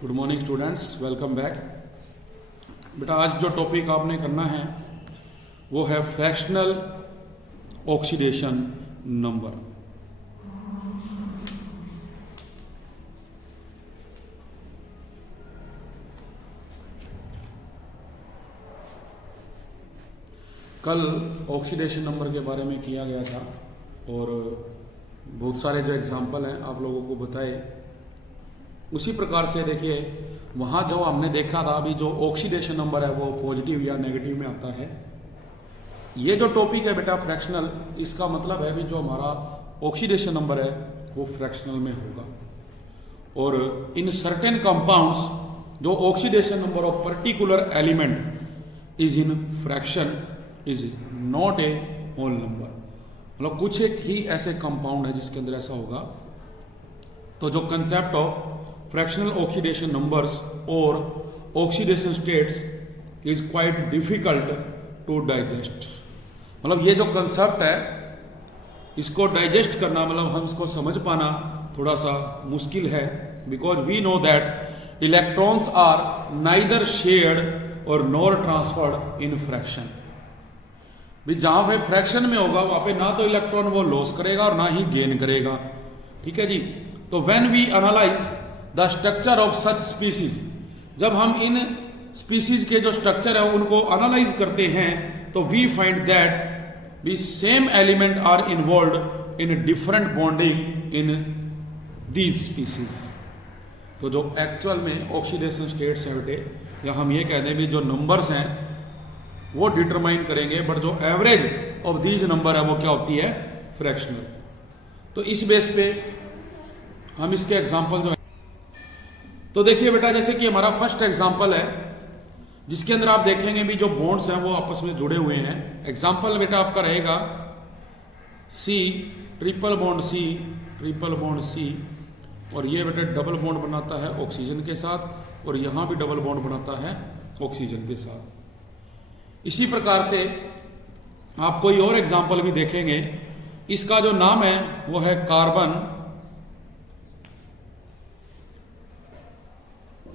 Good morning students, welcome back. बेटा आज जो टॉपिक आपने करना है वो है फ्रैक्शनल ऑक्सीडेशन नंबर। कल ऑक्सीडेशन नंबर के बारे में किया गया था और बहुत सारे जो एग्जाम्पल हैं आप लोगों को बताए। उसी प्रकार से देखिए वहाँ जो हमने देखा था अभी जो ऑक्सीडेशन नंबर है वो पॉजिटिव या नेगेटिव में आता है। ये जो टॉपिक है बेटा फ्रैक्शनल, इसका मतलब है भी जो हमारा ऑक्सीडेशन नंबर है वो फ्रैक्शनल में होगा। और इन सर्टेन कंपाउंड्स जो oxidation number of particular element is in fraction is not a whole number. मतलब कुछ एक ही ऐसे कंपाउंड है जिसके अंदर ऐसा होगा। तो जो concept of fractional oxidation numbers और oxidation states is quite difficult to digest. मतलब ये जो कंसेप्ट है इसको डाइजेस्ट करना, मतलब हम इसको समझ पाना थोड़ा सा मुश्किल है। Because we know that electrons are neither shared और नॉर ट्रांसफर्ड इन फ्रैक्शन। भी जहां पे फ्रैक्शन में होगा वहां पे ना तो इलेक्ट्रॉन वो लॉस करेगा और ना ही गेन करेगा। ठीक है जी। तो when we analyze the structure of such species, जब हम इन स्पीसीज के जो स्ट्रक्चर है उनको एनालाइज करते हैं तो we find that we same element are involve in different bonding in these species. तो जो एक्चुअल में ऑक्सीडेशन स्टेट्स हैं बेटे, या हम ये कह दें भी जो नंबर्स हैं वो डिटरमाइन करेंगे, बट जो एवरेज ऑफ दीज नंबर है वो क्या होती है, फ्रैक्शनल। तो इस बेस पे हम इसके एग्जांपल जो है, तो देखिए बेटा जैसे कि हमारा फर्स्ट एग्जांपल है जिसके अंदर आप देखेंगे भी जो बॉन्ड्स हैं वो आपस में जुड़े हुए हैं। एग्जांपल बेटा आपका रहेगा C triple bond C triple bond C, और ये बेटा डबल बॉन्ड बनाता है ऑक्सीजन के साथ और यहां भी डबल बॉन्ड बनाता है ऑक्सीजन के साथ। इसी प्रकार से आप कोई और एग्जांपल भी देखेंगे। इसका जो नाम है वो है कार्बन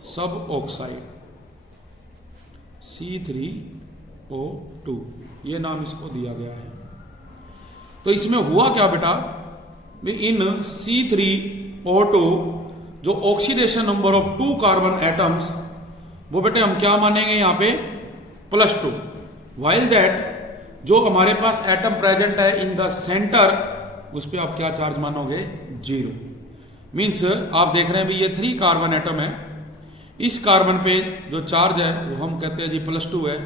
सब ऑक्साइड C3O2, ये नाम इसको दिया गया है। तो इसमें हुआ क्या बेटा, इन C3O2 जो oxidation number of 2 carbon atoms वो बेटे हम क्या मानेंगे यहां पे +2, वाइल दैट जो हमारे पास एटम प्रेजेंट है इन द सेंटर उस पर आप क्या चार्ज मानोगे, 0। मीन्स आप देख रहे हैं भी ये 3 कार्बन एटम है, इस कार्बन पे जो चार्ज है वो हम कहते हैं जी +2 है,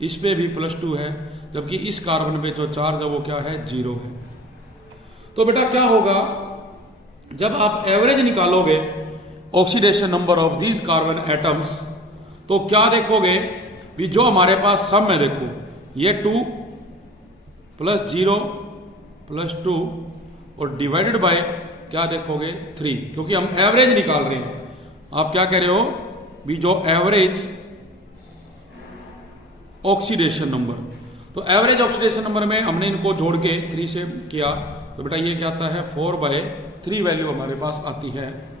इस पे भी +2 है, जबकि इस कार्बन पे जो चार्ज है वो क्या है, 0 है। तो बेटा क्या होगा जब आप एवरेज निकालोगे oxidation number of these carbon atoms तो क्या देखोगे भी जो हमारे पास सम है, देखो ये 2 + 0 + 2 और डिवाइडेड बाय क्या देखोगे 3, क्योंकि हम एवरेज निकाल रहे हैं। आप क्या कह रहे हो भी जो एवरेज ऑक्सीडेशन नंबर, तो एवरेज ऑक्सीडेशन नंबर में हमने इनको जोड़ के 3 से किया तो बेटा ये क्या आता है 4/3 वैल्यू हमारे पास आती है।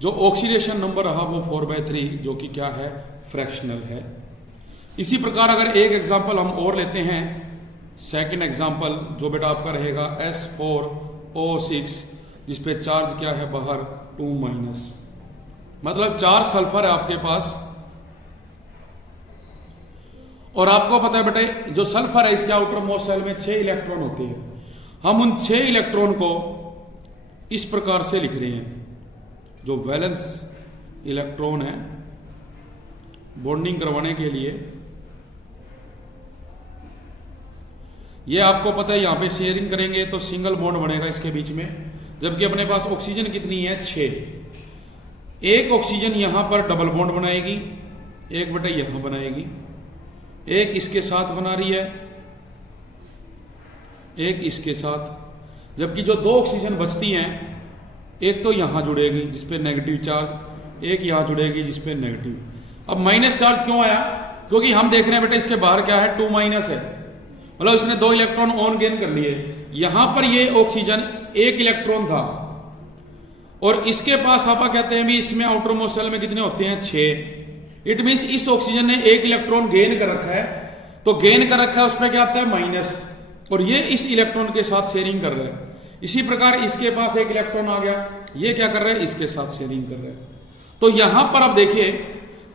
जो ऑक्सीडेशन नंबर रहा वो 4/3 जो कि क्या है, फ्रैक्शनल है। इसी प्रकार अगर एक एग्जांपल हम और लेते हैं, सेकंड एग्जांपल जो बेटा आपका रहेगा S4O6 जिसपे चार्ज क्या है बाहर 2-, मतलब 4 सल्फर है आपके पास। और आपको पता है बेटा जो सल्फर है इसके आउटर मोस्ट शेल में 6 इलेक्ट्रॉन होते हैं। हम उन 6 इलेक्ट्रॉन को इस प्रकार से लिख रहे हैं, जो वैलेंस इलेक्ट्रॉन है बॉन्डिंग करवाने के लिए, ये आपको पता है यहां पे शेयरिंग करेंगे तो सिंगल बॉन्ड बनेगा इसके बीच में, जबकि अपने पास ऑक्सीजन कितनी है, 6। एक ऑक्सीजन यहां पर डबल बॉन्ड बनाएगी, एक बेटा यहां बनाएगी, एक इसके साथ बना रही है, एक इसके साथ, जबकि जो 2 ऑक्सीजन बचती हैं एक तो यहां जुड़ेगी जिसपे नेगेटिव चार्ज, एक यहां जुड़ेगी जिसपे नेगेटिव। अब माइनस चार्ज क्यों आया, क्योंकि हम देख रहे हैं बेटा इसके बाहर क्या है 2- है, मतलब इसने 2 इलेक्ट्रॉन ऑन गेन कर लिए। यहां पर ये ऑक्सीजन 1 इलेक्ट्रॉन था और इसके पास आप कहते हैं भी इसमें आउटरमोस्ट शेल में कितने होते हैं 6। इट मींस इस ऑक्सीजन ने एक इलेक्ट्रॉन गेन कर रखा है, तो गेन कर रखा है उस पर क्या आता है माइनस, और ये इस इलेक्ट्रॉन के साथ शेयरिंग कर रहा है। इसी प्रकार इसके पास एक इलेक्ट्रॉन आ गया, ये क्या कर रहा है इसके साथ शेयरिंग कर रहा है। तो यहां पर आप देखिए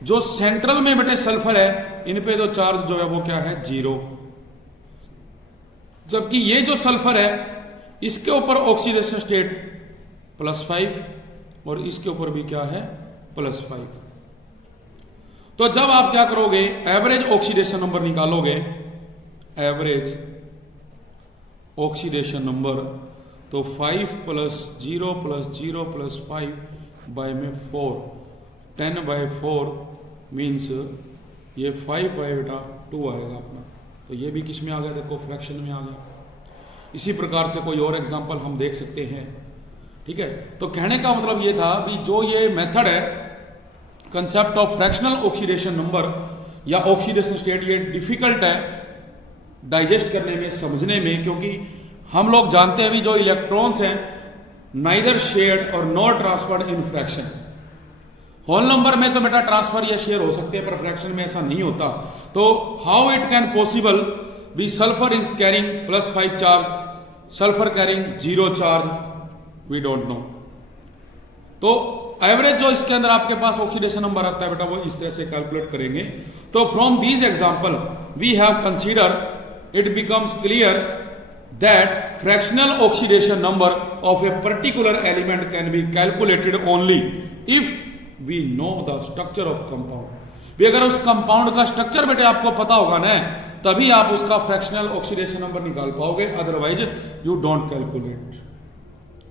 जो सेंट्रल में बेटे सल्फर है इन पे तो चार्ज जो है वो क्या है 0, जबकि ये जो सल्फर है इसके ऊपर ऑक्सीडेशन स्टेट +5 और इसके ऊपर भी क्या है +5। तो जब आप क्या करोगे एवरेज ऑक्सीडेशन नंबर निकालोगे, एवरेज ऑक्सीडेशन नंबर, तो 5 + 0 + 0 + 5 बाय में 4, 10/4 मीन्स ये 5/2 आएगा अपना। तो ये भी किस में आ गया देखो फ्रैक्शन में आ गया। इसी प्रकार से कोई और एग्जांपल हम देख सकते हैं, ठीक है। तो कहने का मतलब ये था कि जो ये मेथड है concept of fractional oxidation number या ऑक्सीडेशन स्टेट, ये डिफिकल्ट है डाइजेस्ट करने में, समझने में, क्योंकि हम लोग जानते हैं भी जो इलेक्ट्रॉन्स हैं नाइदर शेयर्ड और not transferred in fraction. Whole number में तो बेटा ट्रांसफर या शेयर हो सकते हैं, पर फ्रैक्शन में ऐसा नहीं होता। तो how it can possible be sulphur is carrying +5 charge, sulphur carrying 0 charge, we don't know. तो एवरेज जो इसके अंदर आपके पास ऑक्सीडेशन नंबर आता है बेटा वो इस तरह से कैलकुलेट करेंगे। तो from these example we have consider it becomes clear that fractional oxidation number of a particular element can be calculated only if we know the structure of compound. भी अगर उस कंपाउंड का स्ट्रक्चर बेटे आपको पता होगा ना, तभी आप उसका फ्रैक्शनल ऑक्सीडेशन नंबर निकाल पाओगे, अदरवाइज यू डोंट कैलकुलेट।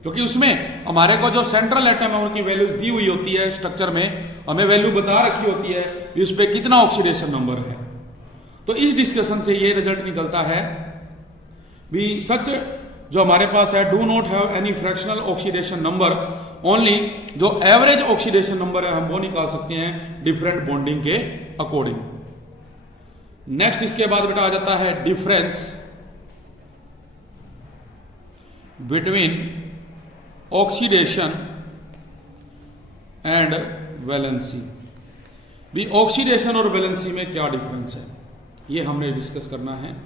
क्योंकि उसमें हमारे को जो सेंट्रल एटम है उनकी वैल्यूज दी हुई होती है स्ट्रक्चर में, हमें वैल्यू बता रखी होती है कि उस पर कितना ऑक्सीडेशन नंबर है। तो इस डिस्कशन से ये रिजल्ट निकलता है भी सच जो हमारे पास है do not have any fractional oxidation number, only जो एवरेज ऑक्सीडेशन नंबर है हम वो निकाल सकते हैं डिफरेंट बॉन्डिंग के अकॉर्डिंग। नेक्स्ट इसके बाद बेटा आ जाता है difference between oxidation and valency. भी ऑक्सीडेशन और वैलेंसी में क्या डिफरेंस है ये हमने डिस्कस करना है।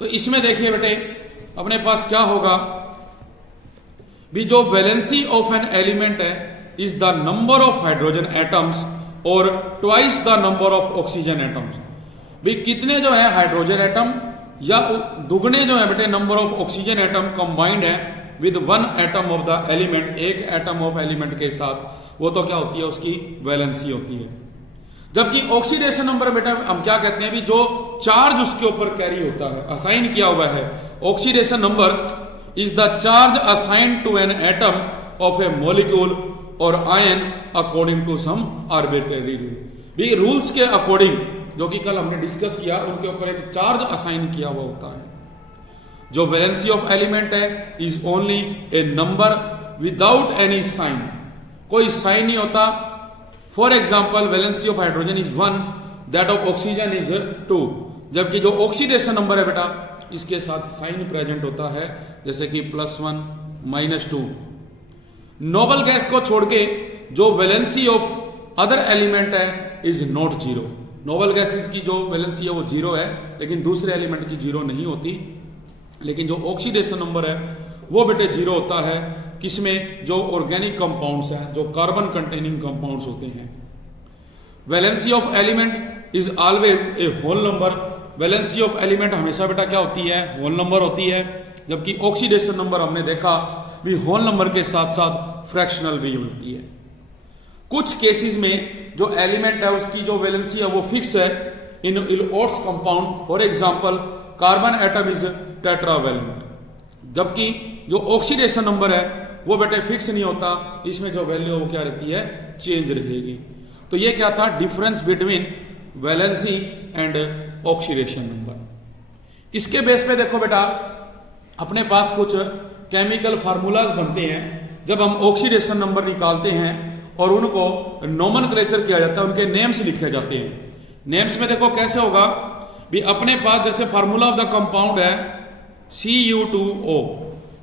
तो इसमें देखिए बेटे अपने पास क्या होगा भी जो वैलेंसी ऑफ एन एलिमेंट है is the number of hydrogen atoms और twice the number of oxygen atoms. भी कितने जो है हाइड्रोजन एटम या दुगने जो है बेटे number of oxygen atom combined है with 1 atom of the element, एक एटम ऑफ एलिमेंट के साथ, वो तो क्या होती है उसकी वैलेंसी होती है। जबकि ऑक्सीडेशन नंबर बेटा हम क्या कहते हैं भी जो चार्ज उसके ऊपर कैरी होता है, असाइन किया हुआ है। Oxidation number is the charge assigned to an atom of a molecule और ion according to some arbitrary rule. भी रूल्स के अकॉर्डिंग जो कि कल हमने डिस्कस किया उनके ऊपर एक चार्ज असाइन किया हुआ होता है। जो वैलेंसी ऑफ एलिमेंट है is only a number without any sign, कोई साइन नहीं होता। For example valency of hydrogen is 1, that of oxygen is 2, जबकि जो ऑक्सीडेशन नंबर है बेटा इसके साथ साइन प्रेजेंट होता है, जैसे कि +1 -2। नोबल गैस को छोड़ के जो वैलेंसी ऑफ अदर एलिमेंट है इज नॉट 0। नोबल गैसेस की जो वैलेंसी है वो 0 है, लेकिन दूसरे एलिमेंट की 0 नहीं होती। लेकिन जो ऑक्सीडेशन नंबर है वो बेटे 0 होता है किसमें, जो ऑर्गेनिक कंपाउंड्स हैं, जो कार्बन कंटेनिंग कंपाउंड्स होते हैं। Valency of element is always a whole number. Valency of element हमेशा बेटा क्या होती है, होल नंबर होती है। जबकि ऑक्सीडेशन नंबर हमने देखा भी होल नंबर के साथ साथ फ्रैक्शनल भी होती है। कुछ केसेस में जो एलिमेंट है उसकी जो वैलेंसी है वो फिक्स है in its compound. For example carbon atom is tetravalent, जबकि जो ऑक्सीडेशन नंबर है वो बेटे फिक्स नहीं होता, इसमें जो वैल्यू है वो क्या रहती है, चेंज रहेगी। तो ये क्या था difference between valency and oxidation number. इसके बेस पे देखो बेटा अपने पास कुछ केमिकल फार्मूलाज बनते हैं जब हम ऑक्सीडेशन नंबर निकालते हैं और उनको नोमेनक्लेचर किया जाता है, उनके नेम्स लिखे जाते हैं। नेम्स में देखो कैसे होगा भी अपने पास जैसे फार्मूला ऑफ द कंपाउंड है Cu2O,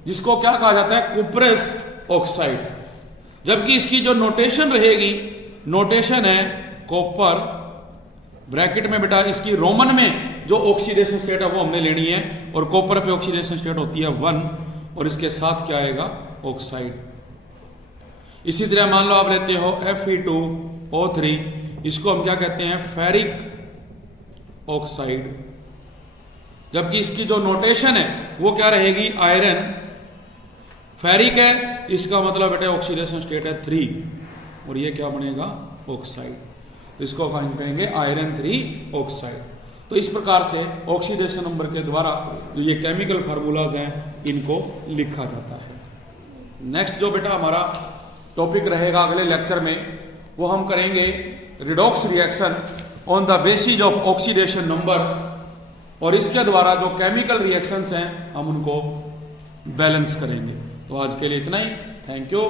जिसको क्या कहा जाता है कुप्रस ऑक्साइड। जबकि इसकी जो नोटेशन रहेगी, नोटेशन है कॉपर, ब्रैकेट में बेटा इसकी रोमन में जो ऑक्सीडेशन स्टेट है वो हमने लेनी है, और कॉपर पे ऑक्सीडेशन स्टेट होती है 1, और इसके साथ क्या आएगा, ऑक्साइड। इसी तरह मान लो आप लेते हो Fe2O3, इसको हम क्या कहते हैं, फेरिक ऑक्साइड, जबकि इसकी जो नोटेशन है वो क्या रहेगी, आयरन। फेरिक है, इसका मतलब बेटा ऑक्सीडेशन स्टेट है 3, और ये क्या बनेगा, ऑक्साइड, तो इसको हम कहेंगे आयरन 3 ऑक्साइड। तो इस प्रकार से ऑक्सीडेशन नंबर के द्वारा जो ये केमिकल फार्मूलाज हैं इनको लिखा जाता है। नेक्स्ट जो बेटा हमारा टॉपिक रहेगा अगले लेक्चर में, वो हम करेंगे redox reaction on the basis of oxidation number, और इसके द्वारा जो केमिकल रिएक्शंस हैं हम उनको बैलेंस करेंगे। तो आज के लिए इतना ही, थैंक यू।